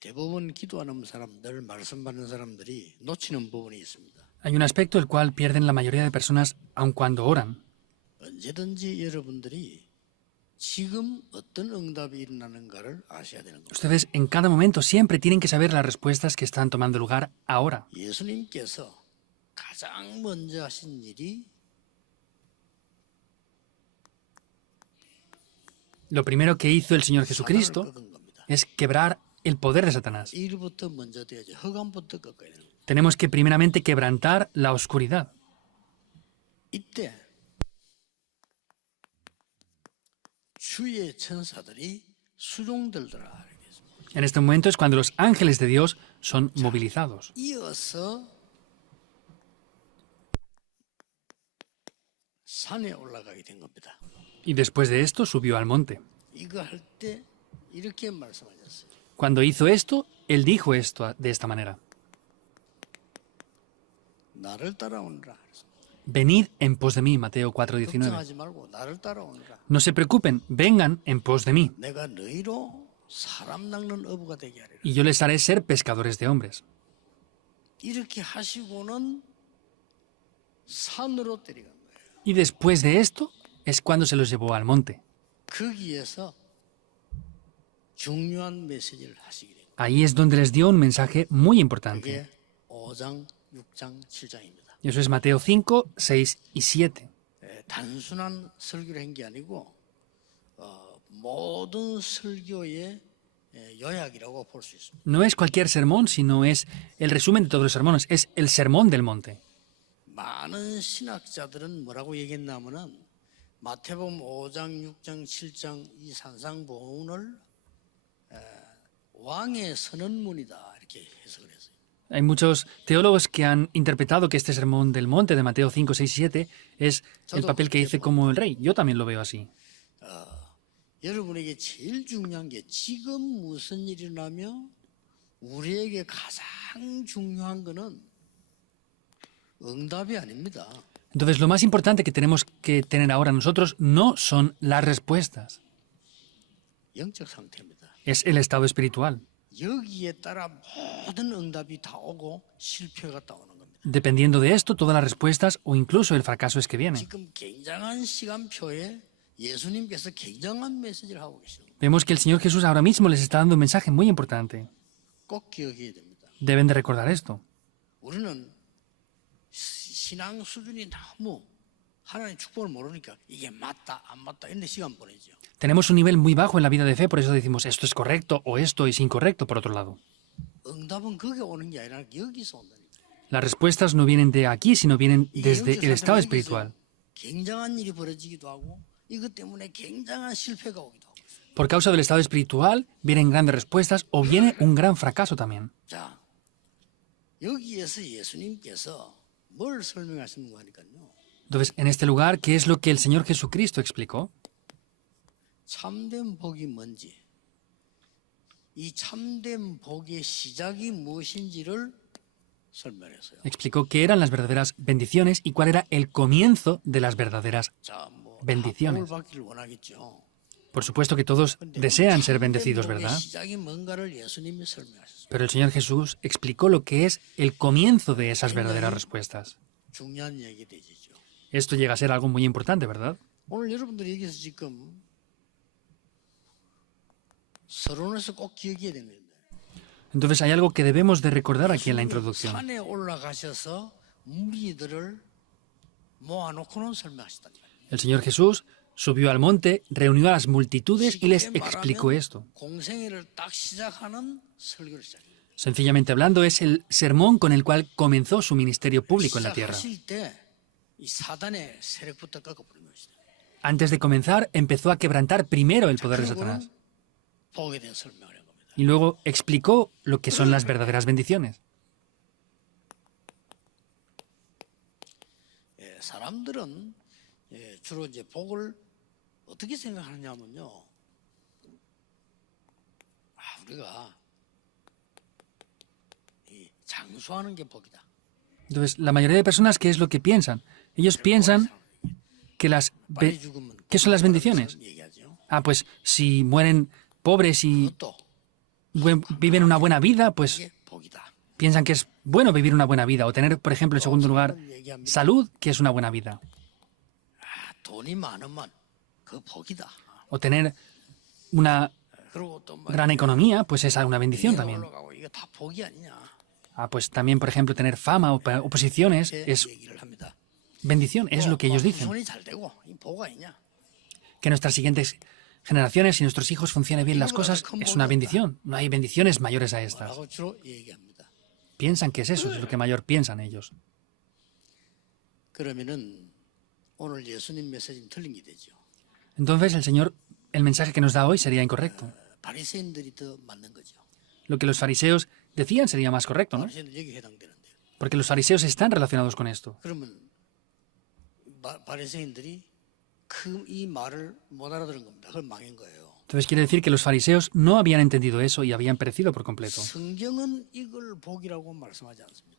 대부분 기도하는 사람들, 말씀 받는 사람들이 놓치는 부분이 있습니다. Hay un aspecto el cual pierden la mayoría de personas aun cuando oran. 언제든지 여러분들이 지금 어떤 응답이 일어나는가를 아셔야 되는 겁니다. Ustedes en cada momento siempre tienen que saber las respuestas que están tomando lugar ahora. 예수님께서 가장 먼저 하신 일이 Lo primero que hizo el Señor Jesucristo 사단을 꺾은 겁니다. es quebrar el poder de Satanás. 일부터 먼저 돼야지 흑암부터 꺾어야 되는 겁니다. Tenemos que primeramente quebrantar la oscuridad. 이때 주의 천사들이 수종들더라 이렇게 했습니다. En este momento es cuando los ángeles de Dios son movilizados. 이어서 산에 올라가게 된 겁니다. Y después de esto subió al monte. 이거 할 때 이렇게 말씀하셨어요. Cuando hizo esto, él dijo esto de esta manera. 나를 따라오느라. Venid en pos de mí, Mateo 4:19. 걱정하지 말고 나를 따라오느라. No se preocupen, vengan en pos de mí, 내가 너희로 사람 낚는 어부가 되게 하리라. y yo les haré ser pescadores de hombres. 이렇게 하시고는 산으로 데려간 거예요. Y después de esto es cuando se los llevó al monte. 거기에서 중요한 메시지를 하시게 돼요. Ahí es donde les dio un mensaje muy importante. 그게 5장, 6장, 7장입니다. Y eso es Mateo 5, 6 y 7. 단순한 설교를 한 게 아니고 모든 설교의 요약이라고 볼 수 있습니다. No es cualquier sermón, sino es el resumen de todos los sermones. Es el sermón del monte. 많은 신학자들은 뭐라고 얘기했냐면은 마태복음 5장, 6장, 7장 이 산상보훈을 왕의 선언문이다 이렇게 해석을 했어요. Hay muchos teólogos que han interpretado que este sermón del monte de Mateo 5, 6 y 7 es el papel que hice como el rey. Yo también lo veo así. 여러분에게 제일 중요한 게 지금 무슨 일이 일어나며 우리에게 가장 중요한 거는 응답이 아닙니다. Entonces, lo más importante que tenemos que tener ahora nosotros no son las respuestas, 영적 상태입니다. es el estado espiritual. 여기에 따라 모든 응답이 다 오고 실패가 다 오는 겁니다. Dependiendo de esto, todas las respuestas o incluso el fracaso es que viene. 지금 굉장한 시간표에 예수님께서 굉장한 메시지를 하고 계십니다. Vemos que el Señor Jesús ahora mismo les está dando un mensaje muy importante. 꼭 기억해야 됩니다. Deben de recordar esto. 우리는 신앙 수준이 너무 하나님 축복을 모르니까 이게 맞다 안 맞다 이런 데 시간 보내죠. Tenemos un nivel muy bajo en la vida de fe, por eso decimos esto es correcto o esto es incorrecto, por otro lado. 응답은 거기 오는 게 아니라 여기서 온다니까. Las respuestas no vienen de aquí, sino vienen 이게 desde 영적 el estado 상태가 espiritual. 굉장한 일이 벌어지기도 하고 이것 때문에 굉장한 실패가 오기도 하고. Por causa del estado espiritual, vienen grandes respuestas o viene un gran fracaso también. 자, 여기에서 예수님께서 뭘 설명하시는 거 하니까요. Entonces, en este lugar, ¿qué es lo que el Señor Jesucristo explicó? 참된 복이 뭔지, 이 참된 복의 시작이 무엇인지를 설명했어요. Explicó qué eran las verdaderas bendiciones y cuál era el comienzo de las verdaderas 자, 뭐 bendiciones. 복을 받기를 원하겠죠. Por supuesto que todos desean ser bendecidos, 복의 ¿verdad? 시작이 뭔가를 예수님이 설명하셨어요. Pero el Señor Jesús explicó lo que es el comienzo de esas verdaderas respuestas. 중요한 얘기 되죠. Esto llega a ser algo muy importante, ¿verdad? 오늘 여러분들이 여기서 지금 서론에서 꼭 기억해야 되는 겁니다. Entonces hay algo que debemos de recordar aquí en la introducción. 산에 올라가셔서 무리들을 모아놓고는 설명하시다니. El Señor Jesús subió al monte, reunió a las multitudes y les explicó esto. 공생애를 딱 시작하는 설교를 시작해요. Sencillamente hablando, es el sermón con el cual comenzó su ministerio público en la tierra. 시작하실 때이 사단의 세력부터 꺾어버린 것이다. Antes de comenzar, empezó a quebrantar primero el poder de Satanás. 복에 대한 설명을 한 겁니다. Y luego explicó lo que son las verdaderas bendiciones. 사람들은 주로 이제 복을 어떻게 생각하느냐면요. 우리가 이 장수하는 게 복이다. Entonces, la mayoría de personas, ¿qué es lo que piensan? Ellos piensan que 빨리 죽으면 ¿qué son las bendiciones? 얘기하죠. Ah, pues si mueren pobres y viven una buena vida, pues 이게 복이다. piensan que es bueno vivir una buena vida. O tener, por ejemplo, en segundo lugar, 얘기합니다. salud, que es una buena vida. 돈이 많으면 그 복이다. O tener una 그리고 또 뭐 gran economía, pues es una bendición también. 올라가고 이거 다 복이 아니냐. Ah, pues también, por ejemplo, tener fama o posiciones 이렇게 es 얘기를 합니다. bendición, es lo que ellos dicen. 손이 잘 되고 이 복 아니냐. Que nuestras siguientes generaciones y nuestros hijos funcionen bien las cosas es una bendición. No hay bendiciones mayores a estas. 라고 주로 얘기합니다. Piensan que es eso, es lo que mayor piensan ellos. 그러면은 오늘 예수님 메시지는 틀린 게 되죠. Entonces el mensaje que nos da hoy sería incorrecto. 바리새인들이 더 맞는 거죠. Lo que los fariseos decían sería más correcto, ¿no? 바리새인들 여기 해당되는데. Porque los fariseos están relacionados con esto. 그러면 바리새인들이 이 말을 못 알아들은 겁니다. 그걸 망한 거예요. Entonces quiere decir que los fariseos no habían entendido eso y habían perecido por completo. 성경은 이걸 복이라고 말씀하지 않습니다.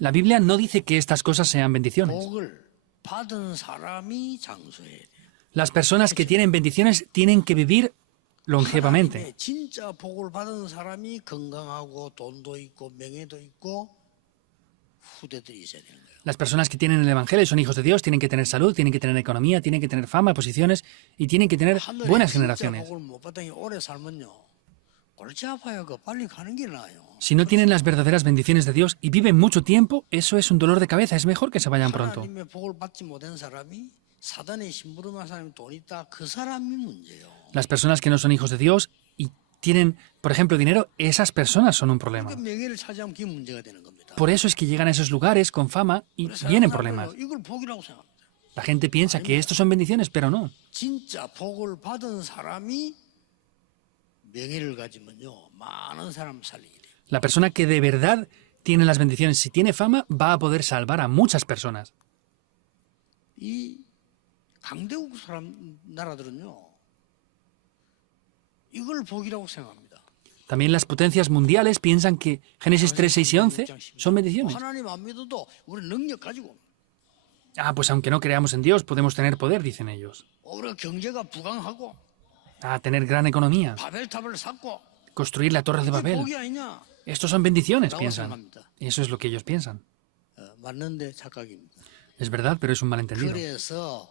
La Biblia no dice que estas cosas sean bendiciones. 복을 받은 사람이 장수해야 돼요. Las personas que tienen bendiciones tienen que vivir longevamente. 하나님의 진짜 복을 받은 사람이 건강하고 돈도 있고 명예도 있고 후대들이 있어야 되는 거예요. Las personas que tienen el Evangelio y son hijos de Dios tienen que tener salud, tienen que tener economía, tienen que tener fama, posiciones y tienen que tener 하늘에 buenas 진짜 generaciones. 복을 못 받다니 오래 살면요. 골치 아파요. 그 빨리 가는 게 나아요. Si no tienen las verdaderas bendiciones de Dios y viven mucho tiempo, eso es un dolor de cabeza. Es mejor que se vayan pronto. 하나님의 복을 받지 못한 사람이 사단의 심부름한 사람이 돈 있다. 그 사람이 문제예요. Las personas que no son hijos de Dios y tienen, por ejemplo, dinero, esas personas son un problema. 그러니까 명예를 차지하면 그게 문제가 되는 겁니다. Por eso es que llegan a esos lugares con fama y 그래서 vienen 사람들은 problemas. 이걸 복이라고 생각합니다. La gente piensa que estos son bendiciones, pero no. 진짜 복을 받은 사람이 명예를 가지면요. 많은 사람 살리게 돼요. La persona que de verdad tiene las bendiciones, si tiene fama, va a poder salvar a muchas personas. 이 강대국 나라들은요. 이걸 복이라고 생각합니다. También las potencias mundiales piensan que Génesis 3, 6 y 11 son bendiciones. 하나님 안 믿어도 우리 능력 가지고 Ah, pues aunque no creamos en Dios, podemos tener poder, dicen ellos. 우리 경제가 부강하고 Ah, tener gran economía, 바벨탑을 쌓고 construir la torre de 이게 Babel. 복이 아니냐? Estos son bendiciones, 라고 piensan. 생각합니다. Eso es lo que ellos piensan. 맞는데 착각입니다. Es verdad, pero es un malentendido. 그래서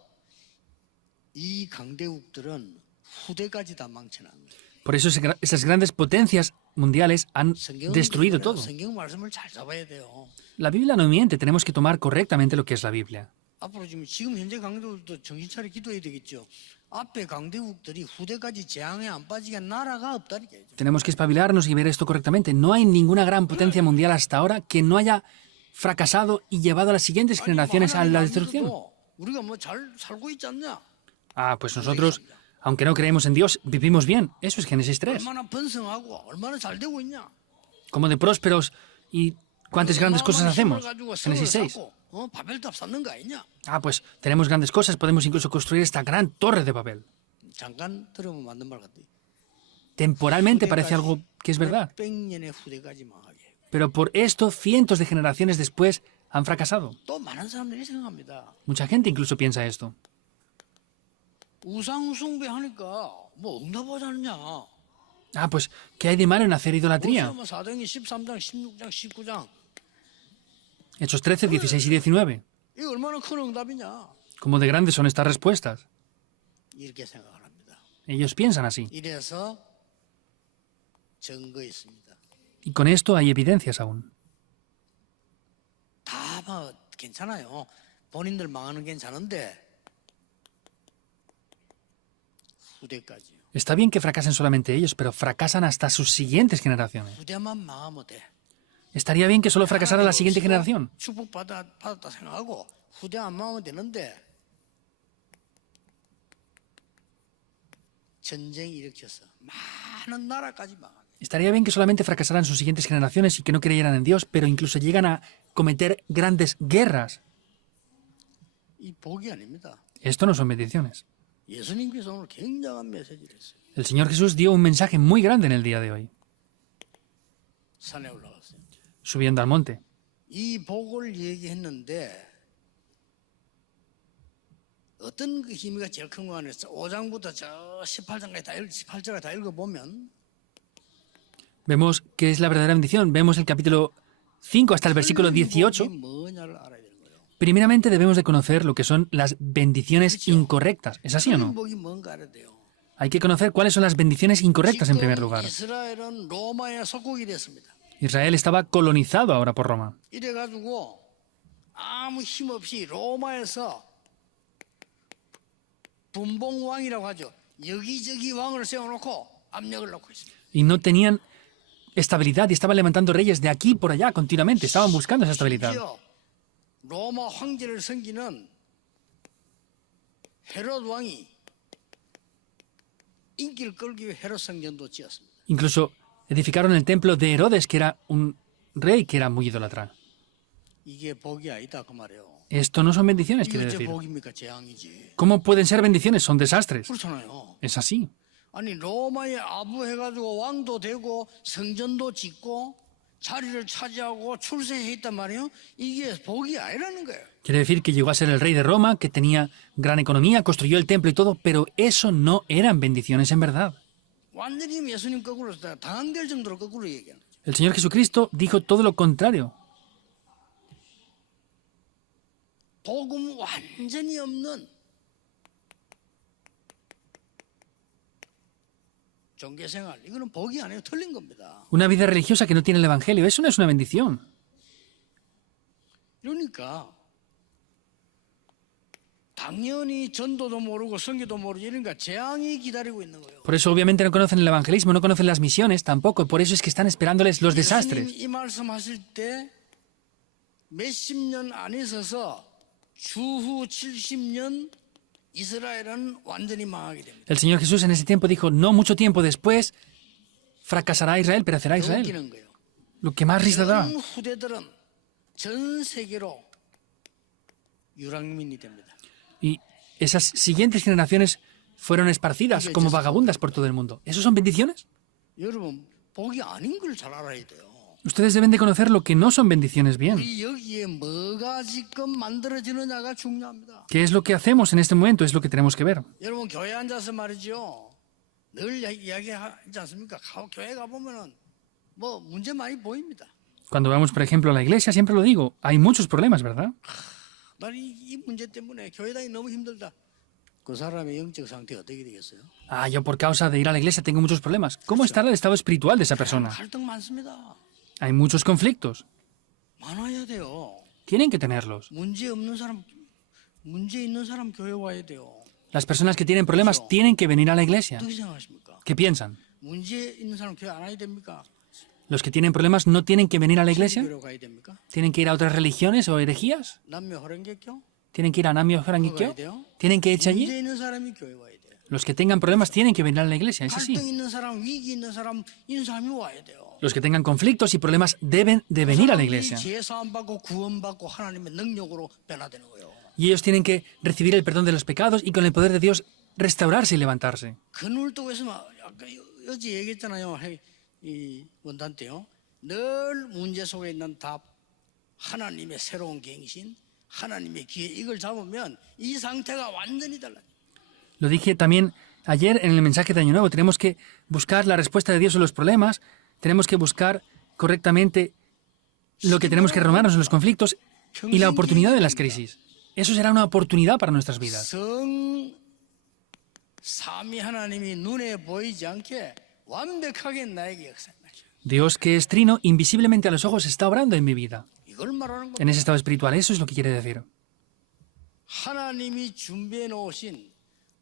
이 강대국들은 후대까지 다 망쳐난 거예요. Por eso esas grandes potencias mundiales han destruido todo. 성경 말씀을 잘 잡아야 돼요. La Biblia no miente, tenemos que tomar correctamente lo que es la Biblia. 앞으로 지금 현재 강대국도 정신 차려 기도해야 되겠죠. 앞에 강대국들이 후대까지 재앙에 안 빠지게 나라가 없다니까요. Tenemos que espabilarnos y ver esto correctamente. No hay ninguna gran potencia mundial hasta ahora que no haya fracasado y llevado a las siguientes generaciones a la destrucción. 우리가 뭐 잘 살고 있지 않냐? Ah, pues nosotros, aunque no creemos en Dios, vivimos bien. Eso es Génesis 3. 얼마나 번성하고 얼마나 잘 되고 있냐? Como de prósperos y cuántas grandes cosas hacemos. Génesis 6. 바벨탑 쌓는 거 아니냐? Ah, pues tenemos grandes cosas, podemos incluso construir esta gran torre de Babel. 잠깐 들으면 맞는 말 같아. Temporalmente parece algo que es verdad, 100년의 후대까지 망하게. pero por esto cientos de generaciones después han fracasado. 또 많은 사람들이 생각합니다. Mucha gente incluso piensa esto. 우상 숭배하니까 뭐 응답하지 않냐? Ah, pues, ¿qué hay de malo en hacer idolatría? 뭐 사도행전 13장, 16장, 19장. Hechos 13, 16 y 19. 이거 얼마나 큰 응답이냐? ¿Cómo de grandes son estas respuestas? 이렇게 생각을 합니다. Ellos piensan así. 이래서 증거 있습니다. Y con esto hay evidencias aún. 다 뭐 괜찮아요. 본인들 망하는 괜찮은데 후대까지요. Está bien que fracasen solamente ellos, pero fracasan hasta sus siguientes generaciones. 후대만 망하면 돼. Estaría bien que solo fracasara la siguiente generación. 축복받았다 생각하고 후대 안 망하면 되는데 전쟁 일으켜서 많은 나라까지 망하게. Estaría bien que solamente fracasaran sus siguientes generaciones y que no creyeran en Dios, pero incluso llegan a cometer grandes guerras. 이 복이 아닙니다. Esto no son bendiciones. 예수님께서 오늘 굉장한 메시지를 했어요. El Señor Jesús dio un mensaje muy grande en el día de hoy, 산에 올라갔어요. subiendo al monte. 이 복을 얘기했는데 어떤 그 힘이가 제일 큰 거 아니었어? 5장부터 저 18장까지 다 18절까지 다 읽어보면 Vemos que es la verdadera bendición. Vemos el capítulo 5 hasta el versículo 18. 복이 뭐냐를 알아야 되는 거예요. Primeramente debemos de conocer lo que son las bendiciones incorrectas. ¿Es así o 틀린 no? 복이 뭔가 알아야 돼요. Hay que conocer cuáles son las bendiciones incorrectas en primer 지금 lugar. 이스라엘은 로마의 속국이 됐습니다. Israel estaba colonizado ahora por Roma. 이래가지고 아무 힘 없이 로마에서 분봉왕이라고 하죠. 여기저기 왕을 세워놓고 압력을 넣고 있습니다. Y no tenían estabilidad y estaban levantando reyes de aquí por allá continuamente. Estaban buscando esa estabilidad. 심지어 로마 황제를 섬기는 헤롯 왕이 인기를 끌기 위해 헤롯 성전도 지었습니다. Incluso edificaron el templo de Herodes, que era un rey que era muy idólatra. 이게 복이 아니다 그 말이에요. Esto no son bendiciones, 이게 quiere 어째 decir. 복입니까? 재앙이지. ¿Cómo pueden ser bendiciones? Son desastres. 그렇잖아요. Es así. 아니 로마에 아부해가지고 왕도 되고 성전도 짓고 자리를 차지하고 출세해 있단 말이에요. 이게 복이 아니라는 거예요. Quiere decir que llegó a ser el rey de Roma, que tenía gran economía, construyó el templo y todo, pero eso no eran bendiciones en verdad. 완전히 예수님 거꾸로 당한될 정도로 거꾸로 얘기하는 거죠. El Señor Jesucristo dijo todo lo contrario. 복음 완전히 없는 종교생활 이거는 복이 아니에요. 틀린 겁니다. Una vida religiosa que no tiene el Evangelio, eso no es una bendición. 그러니까 당연히 전도도 모르고 성교도 모르고 이러니까 재앙이 기다리고 있는 거예요. Por eso obviamente no conocen el evangelismo, no conocen las misiones tampoco, por eso es que están esperándoles los desastres. 예수님 이 말씀하실 때 몇십 년 안 있어서 주후 70년 이스라엘은 완전히 망하게 됩니다. El Señor Jesús en ese tiempo dijo, no mucho tiempo después, fracasará Israel, perecerá 더 Israel. 웃기는 거예요. Lo que más risa da. 전 후대들은 전 세계로 유랑민이 됩니다. Y esas siguientes generaciones fueron esparcidas como vagabundas por todo el mundo. ¿Eso son bendiciones? 여러분 복이 아닌 걸 잘 알아야 돼요. Ustedes deben de conocer lo que no son bendiciones bien. 우리 여기에 뭐가 지금 만들어지느냐가 중요합니다. ¿Qué es lo que hacemos en este momento? Es lo que tenemos que ver. 여러분 교회 앉아서 말이죠. 늘 이야기하지 않습니까? 교회 가보면은 뭐 문제 많이 보입니다. Cuando vamos, por ejemplo, a la iglesia, siempre lo digo, hay muchos problemas, ¿verdad? 난 이 문제 때문에 교회 다니기 너무 힘들다. 그 사람의 영적 상태 어떻게 되겠어요? Ah, yo por causa de ir a la iglesia tengo muchos problemas. ¿Cómo estará el estado espiritual de esa persona? 갈등 많습니다. Hay muchos conflictos. 많아야 돼요. Tienen que tenerlos. 문제 없는 사람, 문제 있는 사람 교회 와야 돼요. Las personas que tienen problemas tienen que venir a la iglesia. 어떻게 생각하십니까? ¿Qué piensan? 문제 있는 사람 교회 안 와야 됩니까? ¿Los que tienen problemas no tienen que venir a la iglesia? 교회로 가야 됩니까? ¿Tienen que ir a otras religiones o herejías? 남녀 호랭개교? ¿Tienen que ir a Namio 가야 Horangikyo? 돼요? ¿Tienen que irse allí? 문제 있는 사람이 교회 와야 돼요. Los que tengan problemas tienen que venir a la iglesia, es así. 갈등 있는 사람, 위기 있는 사람, 이런 사람이 와야 돼요. Los que tengan conflictos y problemas deben de venir a la 사람들이 iglesia. 제사함 받고 구원받고 하나님의 능력으로 변화되는 거예요. Y ellos tienen que recibir el perdón de los pecados y con el poder de Dios restaurarse y levantarse. 그늘 속에서 아까 어제 얘기했잖아요. 이 원단 때요. 늘 문제 속에 있는 답, 하나님의 새로운 갱신, 하나님의 기회 이걸 잡으면 이 상태가 완전히 달라요. Lo dije también ayer en el mensaje de Año Nuevo. Tenemos que buscar la respuesta de Dios a los problemas. Tenemos que buscar correctamente lo que tenemos que romarnos en los conflictos y la oportunidad de las crisis. Eso será una oportunidad para nuestras vidas. 성 삼위 하나님이 눈에 보이지 않게 완벽하게 나에게 역사한다. Dios que es trino, invisiblemente a los ojos está obrando en mi vida. 이걸 말하는 겁니다. En ese estado espiritual, eso es lo que quiere decir. 하나님이 준비해 놓으신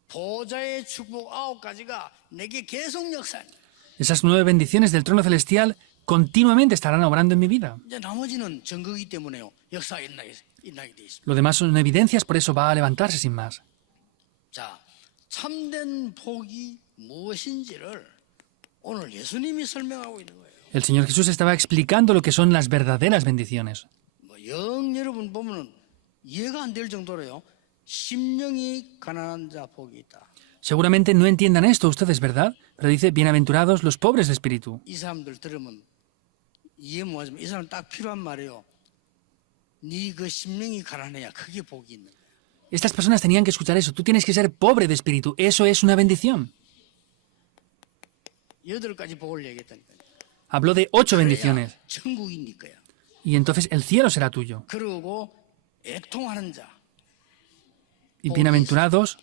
보좌의 축복 9가지가 내게 계속 역사한다. Esas 9 bendiciones del trono celestial continuamente estarán obrando en mi vida. 이제 나머지는 증거이기 때문에요. 역사가 일어나게 돼 있습니다. Lo demás son evidencias, por eso va a levantarse sin más. 자, 참된 복이 무엇인지를 오늘 예수님이 설명하고 있는 거예요. El Señor Jesús estaba explicando lo que son las verdaderas bendiciones. 영 여러분 보면은 이해가 안 될 정도로요. 심령이 가난한 자 복이 있다. Seguramente no entiendan esto ustedes, ¿verdad? Pero dice, bienaventurados los pobres de espíritu. 이 사람들 들으면 이해 못하지만 이 사람 딱 필요한 말이에요. 네 그 심령이 가난해야 그게 복이 있는 거야. Estas personas tenían que escuchar eso. Tú tienes que ser pobre de espíritu. Eso es una bendición. 8가지 복을 얘기했다니까요. habló de 8 bendiciones. 천국이 네 거야. Y entonces el cielo será tuyo. 그리고 애통하는 자. Y bienaventurados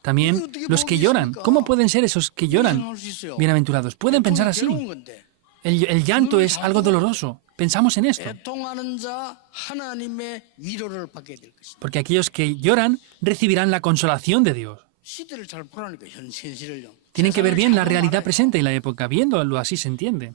también los que lloran. ¿Cómo pueden ser esos que lloran 생각할 수 있어요. bienaventurados? Pueden pensar así. 괴로운 건데. El llanto es algo doloroso. Pensamos en esto. 애통하는 자 하나님의 위로를 받게 될 것이다. Porque aquellos que lloran recibirán la consolación de Dios. 시대를 잘 보라니까 현실을요. Tienen que ver bien la 세상을 잘 realidad 알아요. presente y la época. Viéndolo así se entiende.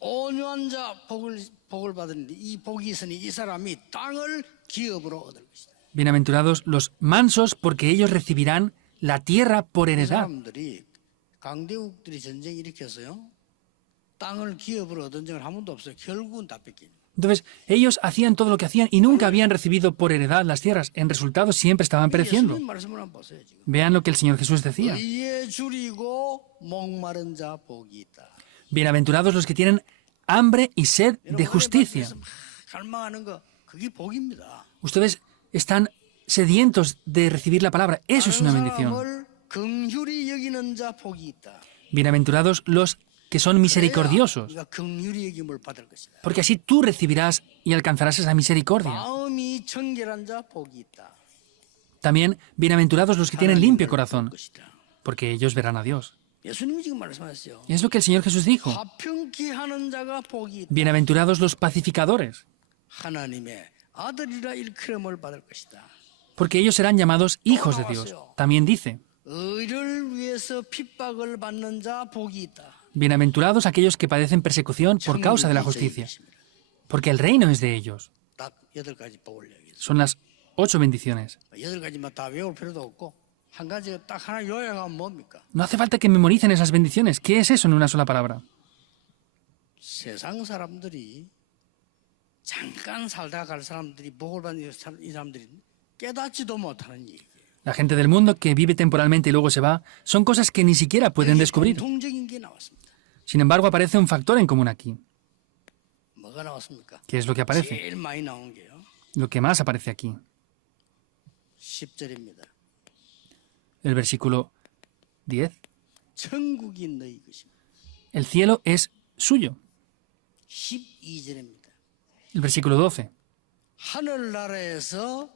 온유한 자 복을 받으는데 이 복이 있으니 이 사람이 땅을 기업으로 얻을 것이다. Bienaventurados los mansos, porque ellos recibirán la tierra por 이 heredad. 사람들이 강대국들이 전쟁 일으켜서요. 땅을 기업으로 얻은 적은 한 번도 없어요. 결국은 다 뺏깁니다. Entonces, ellos hacían todo lo que hacían y nunca habían recibido por heredad las tierras. En resultado, siempre estaban pereciendo. 예수님 말씀을 한번 보세요. 지금. Vean lo que el Señor Jesús decía. 의에 줄이고 목마른 자 복이 있다. Bienaventurados los que tienen hambre y sed de justicia. 여러분, 갈망하는 거 그게 복입니다. Ustedes están sedientos de recibir la palabra. Eso es una 다른 bendición. 사람을 긍휼히 여기는 자 복이 있다. Bienaventurados los que son misericordiosos, 그러니까 긍휼히 여김을 받을 것이다. porque así tú recibirás y alcanzarás esa misericordia. 마음이 청결한 자 복이 있다. También, bienaventurados los que tienen limpio 볼 corazón, 것이다. porque ellos verán a Dios. 예수님이 지금 말씀하셨어요. Y es lo que el Señor Jesús dijo. 화평케 하는 자가 복이 있다. Bienaventurados los pacificadores, 하나님의 아들이라 일컬음을 받을 것이다. porque ellos serán llamados hijos de Dios. También dice, 의를 위해서 핍박을 받는 자 복이 있다. bienaventurados aquellos que padecen persecución por causa de la justicia, porque el reino es de ellos. 딱 8가지 복을 얘기했어요. Son las 8 bendiciones. 8가지만 다 외울 필요도 없고 한 가지 딱 하나 요약하면 뭡니까? No hace falta que memoricen esas bendiciones. ¿Qué es eso en una sola palabra? 세상 사람들이 잠깐 살다 갈 사람들이 복을 받는 이 사람들이 깨닫지도 못하는 얘기. La gente del mundo que vive temporalmente y luego se va, son cosas que ni siquiera pueden descubrir. 공통적인 게 나왔습니다. Sin embargo, aparece un factor en común aquí. 뭐가 나왔습니까? ¿Qué es lo que aparece? 제일 많이 나온 게요. Lo que más aparece aquí. 10절입니다. El versículo 10. 천국이 너희 것입니다. El cielo es suyo. 12절입니다. El versículo 12. 하늘나라에서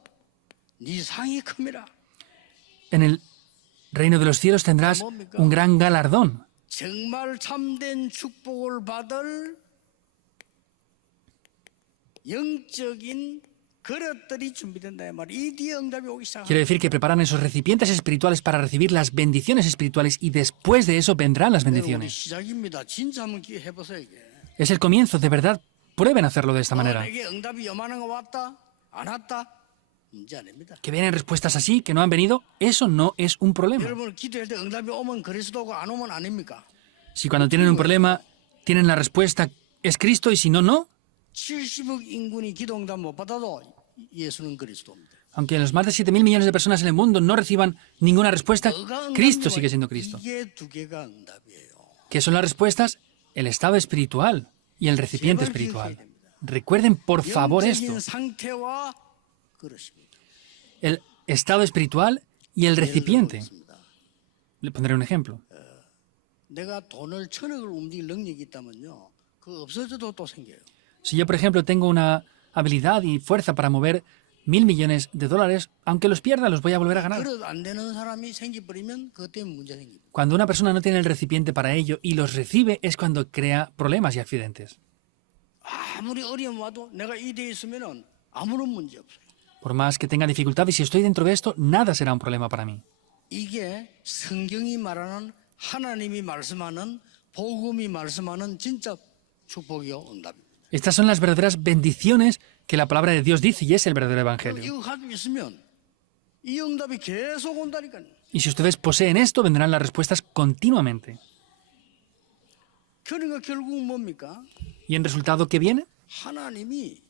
네 상이 큽니다. En el reino de los cielos tendrás un gran galardón. 정말 참된 축복을 받을 영적인 그릇들이 준비된다 이 말이에요. 이 뒤에 응답이 오기 시작합니다. Quiere decir que preparan esos recipientes espirituales para recibir las bendiciones espirituales y después de eso vendrán las 우리 bendiciones. 시작입니다. 진짜 한번 해보세요. 이게. Es el comienzo, de verdad. Prueben hacerlo de esta manera. 내게 응답이 요만한 거 왔다 안 왔다 문제 아닙니다. Que vienen respuestas así, que no han venido, eso no es un problema. 여러분 기도할 때 응답이 오면 그리스도고 안 오면 아닙니까? Si cuando tienen un problema tienen la respuesta es Cristo y si no, no. 70억 인군이 기도 응답 못 받아도 예수는 그리스도입니다. Aunque los más de 7.000 millones de personas en el mundo no reciban ninguna respuesta, 뭐가 Cristo 응답이 sigue 와요? siendo Cristo. 이게 두 개가 응답이에요. ¿Qué son las respuestas? El estado espiritual y el recipiente espiritual. Recuerden por favor esto. 영적인 상태와 그릇입니다. El estado espiritual y el 예를 recipiente. 들어보겠습니다. Le pondré un ejemplo. 내가 돈을 1,000억을 움직일 능력이 있다면요. 그 없어져도 또 생겨요. Si yo, por ejemplo, tengo una habilidad y fuerza para mover 1.000 millones de dólares, aunque los pierda, los voy a volver a ganar. 그릇 안 되는 사람이 생기버리면 그것 때문에 문제 생깁니다. Cuando una persona no tiene el recipiente para ello y los recibe es cuando crea problemas y accidentes. 아무리 어려움 와도 내가 이 데 있으면은 아무런 문제 없어요. Por más que tenga dificultades, si estoy dentro de esto, nada será un problema para mí. 이게 성경이 말하는 하나님이 말씀하는 복음이 말씀하는 진짜 축복이요 응답입니다. Estas son las verdaderas bendiciones que la palabra de Dios dice y es el verdadero 그럼 evangelio. 이거 가지고 있으면 이 응답이 계속 온다니까요. Y si ustedes poseen esto, vendrán las respuestas continuamente. 그러니까 결국은 뭡니까? ¿Y en resultado qué viene? 하나님이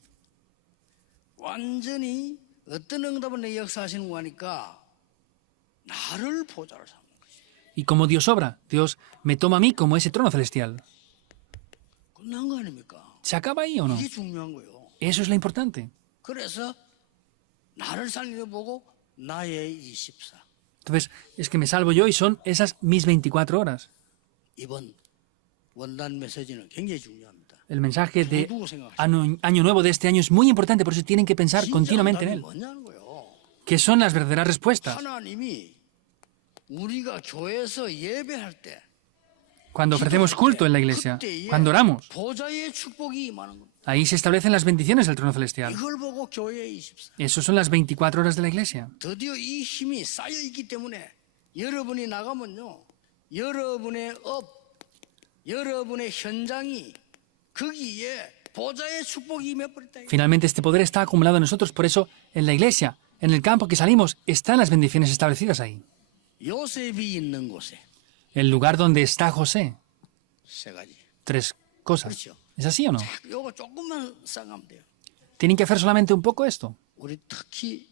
완전히 어떤 응답을 내 역사하시는 거 하니까 나를 보좌를 삼는 거지. Y como Dios obra, Dios me toma a mí como ese trono celestial. 끝난 거 아닙니까? ¿Se acaba ahí o no? 이게 중요한 거예요. Eso es lo importante. 그래서 나를 살리려 보고 나의 24. Entonces, es que me salvo yo y son esas mis 24 horas. 이번 원단 메시지는 굉장히 중요합니다. El mensaje de 두고 생각하시죠. año nuevo de este año es muy importante, por eso tienen que pensar 진짜 continuamente en 응답이 él. 뭐냐는 거예요. ¿Qué son las verdaderas respuestas? 하나님이 우리가 교회에서 예배할 때 Cuando ofrecemos culto en la iglesia, 그때에 cuando oramos, 보좌의 축복이 임하는 겁니다. ahí se establecen las bendiciones del trono celestial. 이걸 보고 교회의 24. Eso son las 24 horas de la iglesia. 드디어 이 힘이 쌓여 있기 때문에 여러분이 나가면요, 여러분의 업, 여러분의 현장이 거기에 보좌의 축복이 임해버렸다. Finalmente este poder está acumulado en nosotros, por eso en la iglesia, en el campo que salimos, están las bendiciones establecidas ahí. 요셉이 있는 곳에 El lugar donde está José. 세 가지. 3 cosas. ¿Es así o no? 요거 조금만 생각하면 돼요. ¿Tienen que hacer solamente un poco esto? 우리 특히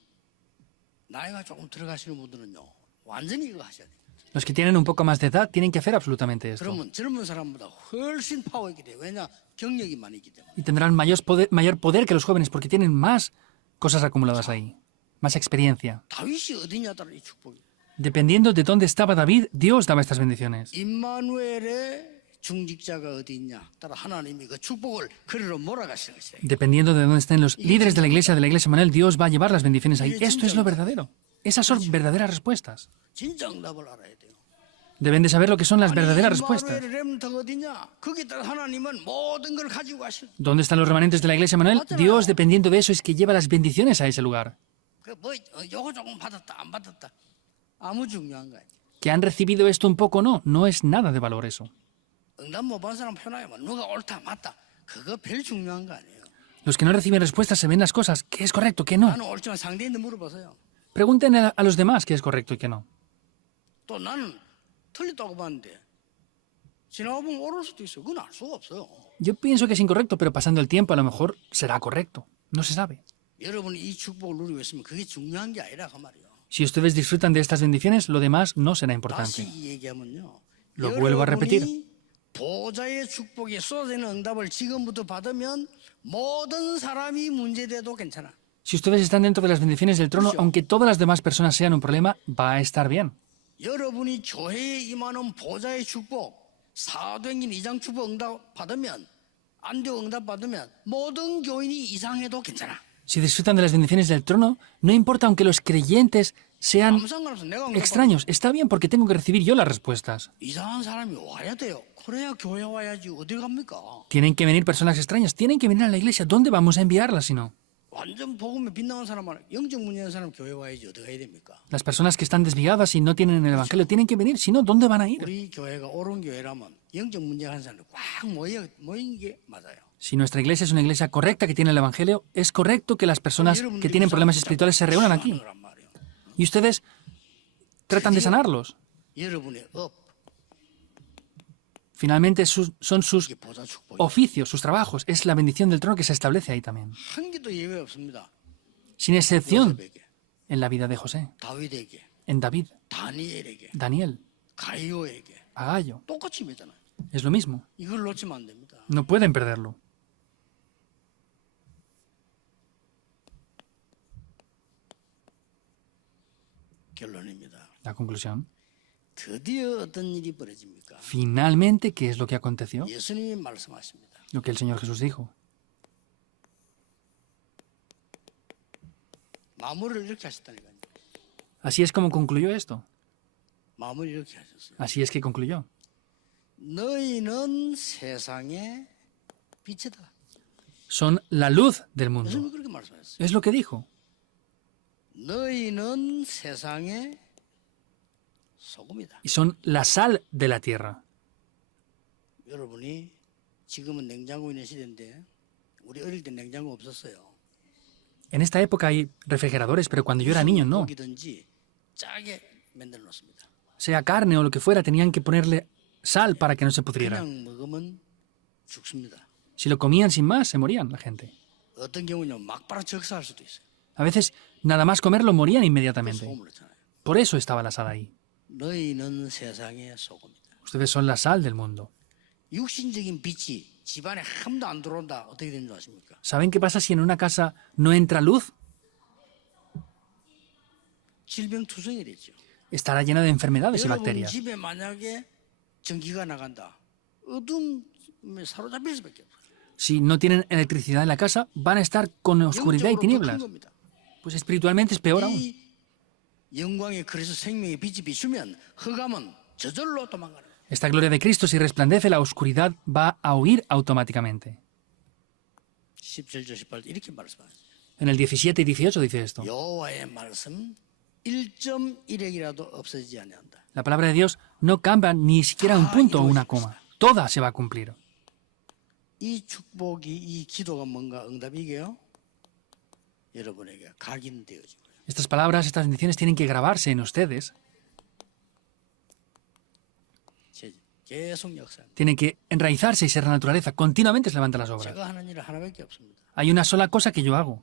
나이가 조금 들어가시는 분들은요, 완전히 이거 하셔야 돼요. Los que tienen un poco más de edad tienen que hacer absolutamente esto. 그러면 젊은 사람보다 훨씬 파워 있게 돼요. 왜냐? 경력이 많이 있기 때문에. Y tendrán mayor poder que los jóvenes porque tienen más cosas acumuladas ahí, más experiencia. 다윗이 어디냐 따라 이 축복이. Dependiendo de dónde estaba David, Dios daba estas bendiciones. 임마누엘의 중직자가 어디 있냐 따라 하나님이 그 축복을 그리로 몰아가시는 것이에요. Dependiendo de dónde estén los líderes de la iglesia Manuel, Dios va a llevar las bendiciones ahí. Esto es lo verdadero. Esas son verdaderas respuestas. 진짜 응답을 알아야 돼요. Deben de saber lo que son las verdaderas respuestas. 임마누엘의 렘넌트가 어디냐? 거기에 따라 하나님은 모든 걸 가지고 가시는. ¿Dónde están los remanentes de la iglesia Manuel? Dios, dependiendo de eso, es que lleva las bendiciones a ese lugar. 그뭐 요거 조금 받았다 안 받았다 아무 중요한 거 아니에요. Que han recibido esto un poco o no, no es nada de valor eso. 응답 못 받은 사람 편하게 누가 옳다 맞다 그거 별 중요한 거 아니에요. Los que no reciben respuestas se ven las cosas, qué es correcto, qué no. 나는 옳지만 상대인데 물어보세요. Pregunten a los demás qué es correcto y qué no. 또 나는 틀렸다고 봤는데 지나가보면 옳을 수도 있어요. 그건 알 수가 없어요. Yo pienso que es incorrecto, pero pasando el tiempo a lo mejor será correcto. No se sabe. 여러분이 이 축복을 누리고 있으면 그게 중요한 게 아니라 그 말이에요. Si ustedes disfrutan de estas bendiciones, lo demás no será 다시 importante. 얘기하면요. Lo vuelvo a repetir. 여러분이 보좌의 축복이 쏟아지는 응답을 지금부터 받으면 모든 사람이 문제돼도 괜찮아. Si ustedes están dentro de las bendiciones del trono, aunque todas las demás personas sean un problema, va a estar bien. 여러분이 교회에 임하는 보좌의 축복, 사도행전 2장 축복 응답 받으면 안되고 응답 받으면 모든 교인이 이상해도 괜찮아. Si disfrutan de las bendiciones del trono, no importa aunque los creyentes sean 아무 상관없어. 내가 응답 extraños. Está bien porque tengo que recibir yo las respuestas. 이상한 사람이 와야 돼요. 그래야 교회 와야지. 어디 갑니까? Tienen que venir personas extrañas, tienen que venir a la iglesia. ¿Dónde vamos a enviarlas si no? 완전 복음에 빗나간 사람은 영적 문제한 사람 교회 와야지. 어디 가야 됩니까? Las personas que están desviadas y no tienen el evangelio tienen que venir. Si no, ¿dónde van a ir? 우리 교회가 옳은 교회라면 영적 문제한 사람이 꽉 모인 게 맞아요. Si nuestra iglesia es una iglesia correcta que tiene el evangelio, es correcto que las personas que tienen problemas espirituales se reúnan aquí. 거란 말이에요. Y ustedes tratan de sanarlos. 여러분의 업, Finalmente son sus 이게 보좌 축복이 oficios, sus trabajos. Es la bendición del trono que se establece ahí también. 한 개도 예외 없습니다. Sin excepción 요셉에게, en la vida de José, 다윗에게, en David, 다니엘에게, Daniel, 가이오에게 Agallo. 똑같이 맺잖아요. Es lo mismo. 이걸 놓치면 안 됩니다. No pueden perderlo. 결론입니다. La conclusión. 드디어 어떤 일이 벌어집니까? Finalmente, ¿qué es lo que aconteció? 예수님이 말씀하십니다. Lo que el Señor Jesús dijo. 마무리를 이렇게 하셨다니까요. Así es como concluyó esto. 마무리 이렇게 하셨어요. Así es que concluyó. 너희는 세상의 빛이다. Son la luz del mundo. 예수님이 그렇게 말씀하셨어요. Es lo que dijo. 너희는 세상의 소금이다. Y son la sal de la tierra. 여러분이 지금은 냉장고 있는 시대인데 우리 어릴 때 냉장고 없었어요. En esta época hay refrigeradores, pero cuando yo era niño no. 고기든지 짜게 만들어 놓습니다. Sea carne o lo que fuera, tenían que ponerle sal para que no se pudriera. 그냥 먹으면 죽습니다. Si lo comían sin más, se morían la gente. 어떤 경우는 막바로 적사할 수도 있어요. A veces, nada más comerlo, morían 그래서 inmediatamente. 소금을 넣잖아요. Por eso estaba la sal ahí. 너희는 세상의 소금이다. Ustedes son la sal del mundo. 육신적인 빛이 집안에 함도 안 들어온다. 어떻게 되는 줄 아십니까? ¿Saben qué pasa si en una casa no entra luz? 질병투성이 되죠. Estará llena de enfermedades y 여러분 bacterias. 집에 만약에 전기가 나간다. 어둠에 사로잡힐 수밖에 없어요. Si no tienen electricidad en la casa, van a estar con oscuridad y 영적으로 더 큰 tinieblas. 겁니다. Pues espiritualmente es peor aún. 이 영광의 그리스도 생명의 빛이 비추면 흑암은 저절로 도망가는 거예요. Esta gloria de Cristo, si resplandece, la oscuridad va a huir automáticamente. 17절 18절 이렇게 말씀하죠. En el 17 y 18 dice esto. 여호와의 말씀 1.1핵이라도 없어지지 아니한다. La palabra de Dios no cambia ni siquiera un punto o una coma. Toda se va a cumplir. 이 축복이 이 기도가 뭔가 응답이게요. 여러분에게 각인되어지고 Estas palabras, estas bendiciones tienen que grabarse en ustedes. 계속 역사. Tienen que enraizarse y ser la naturaleza. Continuamente se levantan las obras. 제가 하는 일은 하나밖에 없습니다. Hay una sola cosa que yo hago.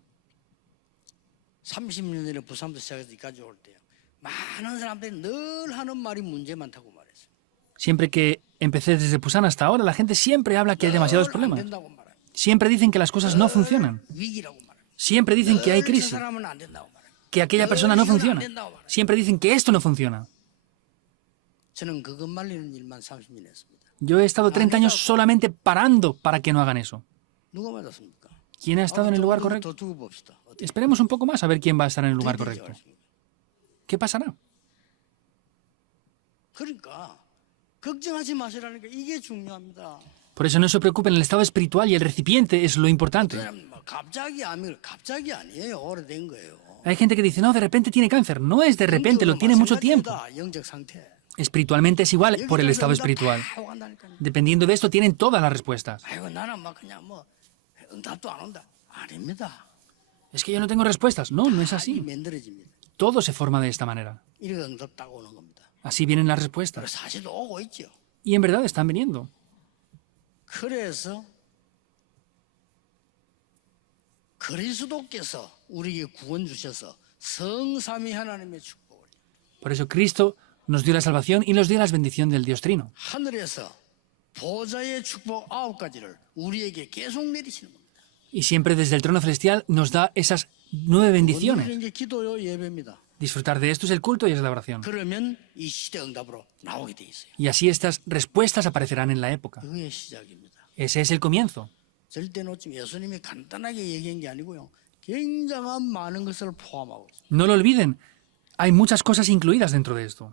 30년 전에 부산부터 시작해서 여기까지 올 때요. 많은 사람들이 늘 하는 말이 문제 많다고 말했어요. Siempre que empecé desde Pusan hasta ahora, la gente siempre habla que hay demasiados 안 problemas. 된다고 말해요. Siempre dicen que las cosas no funcionan. 위기라고 말해요. Siempre dicen que hay 저 crisis, 사람은 안 된다고 말해요. que aquella persona no 이건 안 funciona. 된다고 말해요. Siempre dicen que esto no funciona. 저는 그것 말리는 일만 30년 했습니다. Yo he estado 30 años solamente parando para que no hagan eso. 누가 맞았습니까? ¿Quién ha estado en el lugar correcto? 더 두고 봅시다. 어떻게 Esperemos un poco más a ver quién va a estar en el lugar 되지 correcto. 않습니까? ¿Qué pasará? 그러니까 걱정하지 마시라는 게 이게 중요합니다. Por eso no se preocupen, el estado espiritual y el recipiente es lo importante. 갑자기 아니에요. 오래된 거예요. Hay gente que dice, no, de repente tiene cáncer. No es de repente, lo tiene mucho tiempo. 영적 상태. Espiritualmente es igual por el estado espiritual. 하고 간다니까요. Dependiendo de esto, tienen todas las respuestas. 아이고 나는 막 그냥 뭐 응답도 안 온다. 아닙니다. Es que yo no tengo respuestas. No, no es 이 así. 만들어집니다. Todo se forma de esta manera. 이렇게 응답 딱 오는 겁니다. Así vienen las 그리고 respuestas. 사실도 오고 있죠. Y en verdad están viniendo. 그래서 그리스도께서 우리에게 구원 주셔서 성삼위 하나님의 축복을 Por eso Cristo nos dio la salvación y nos dio la bendición del Dios Trino. 하늘에서 보좌의 축복 9가지를 우리에게 계속 내리시는 겁니다. Y siempre desde el trono celestial nos da esas 9 bendiciones. 오늘은 이제 기도요 예배입니다. Disfrutar de esto es el culto y es la oración. 그러면 이 시대 응답으로 나오게 돼 있어요. Y así estas respuestas aparecerán en la época. 그게 시작입니다. Ese es el comienzo. 절대 놓치면 예수님이 간단하게 얘기한 게 아니고요. 굉장한 많은 것을 포함하고 있어요. No lo olviden. Hay muchas cosas incluidas dentro de esto.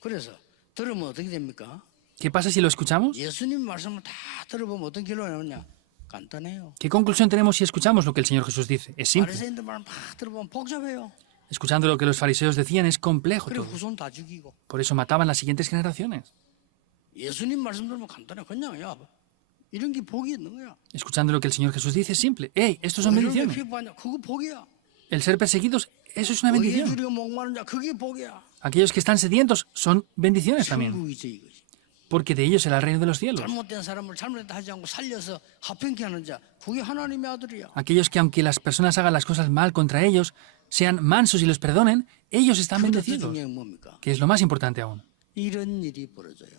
그래서 들으면 어떻게 됩니까? ¿Qué pasa si lo escuchamos? 예수님 말씀을 다 들어보면 어떤 결론이 나오냐? 간단해요. ¿Qué conclusión tenemos si escuchamos lo que el Señor Jesús dice? Es simple. 바리새인들 말 다 들어보면 복잡해요. Escuchando lo que los fariseos decían es complejo 그리고 todo. 후손 다 죽이고 Por eso mataban las siguientes generaciones. 예수님 말씀 들으면 간단해. 그냥 야 이런 게 복이 있는 거야. Escuchando lo que el Señor Jesús dice es simple. ¡Ey! Estos son 이런 게 bendiciones. 피부하냐? 그거 복이야. El ser perseguidos, eso es una 의에 bendición. 줄이고 목마른 자 그게 복이야. Aquellos que están sedientos son bendiciones también. 천국이죠 이것이. Porque de ellos será el reino de los cielos. 잘못된 사람을 잘못했다 하지 않고 살려서 합행케 하는 자 그게 하나님의 아들이야. Aquellos que aunque las personas hagan las cosas mal contra ellos, sean mansos y los perdonen, ellos están 그것도 bendecidos. 중요한 게 뭡니까? Que es lo más importante aún. 이런 일이 벌어져요.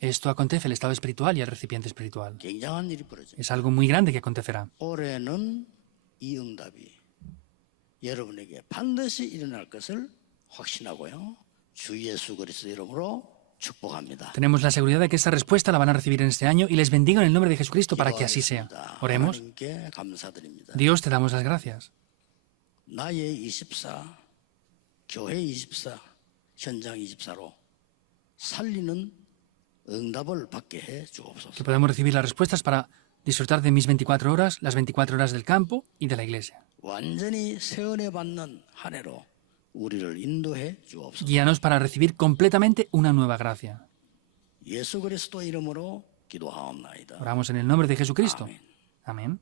Esto acontece el estado espiritual y el recipiente espiritual. 굉장한 일이 벌어져요. Es algo muy grande que acontecerá. 올해는 이 응답이 여러분에게 반드시 일어날 것을 확신하고요. 주 예수 그리스도 이름으로 축복합니다. Tenemos la seguridad de que esta respuesta la van a recibir en este año y les bendigo en el nombre de Jesucristo para que así sea. Oremos. 하나님께 감사드립니다. Dios, te damos las gracias. 나의 24, 교회 24, 현장 24로 살리는 응답을 받게 해 주옵소서. Que podamos recibir las respuestas para disfrutar de mis 24 horas, las 24 horas del campo y de la iglesia. 완전히 세은혜 받는 한 해로 우리를 인도해 주옵소서. Guíanos para recibir completamente una nueva gracia. 예수 그리스도 이름으로 기도하옵나이다. Oramos en el nombre de Jesucristo. 아멘. Amén.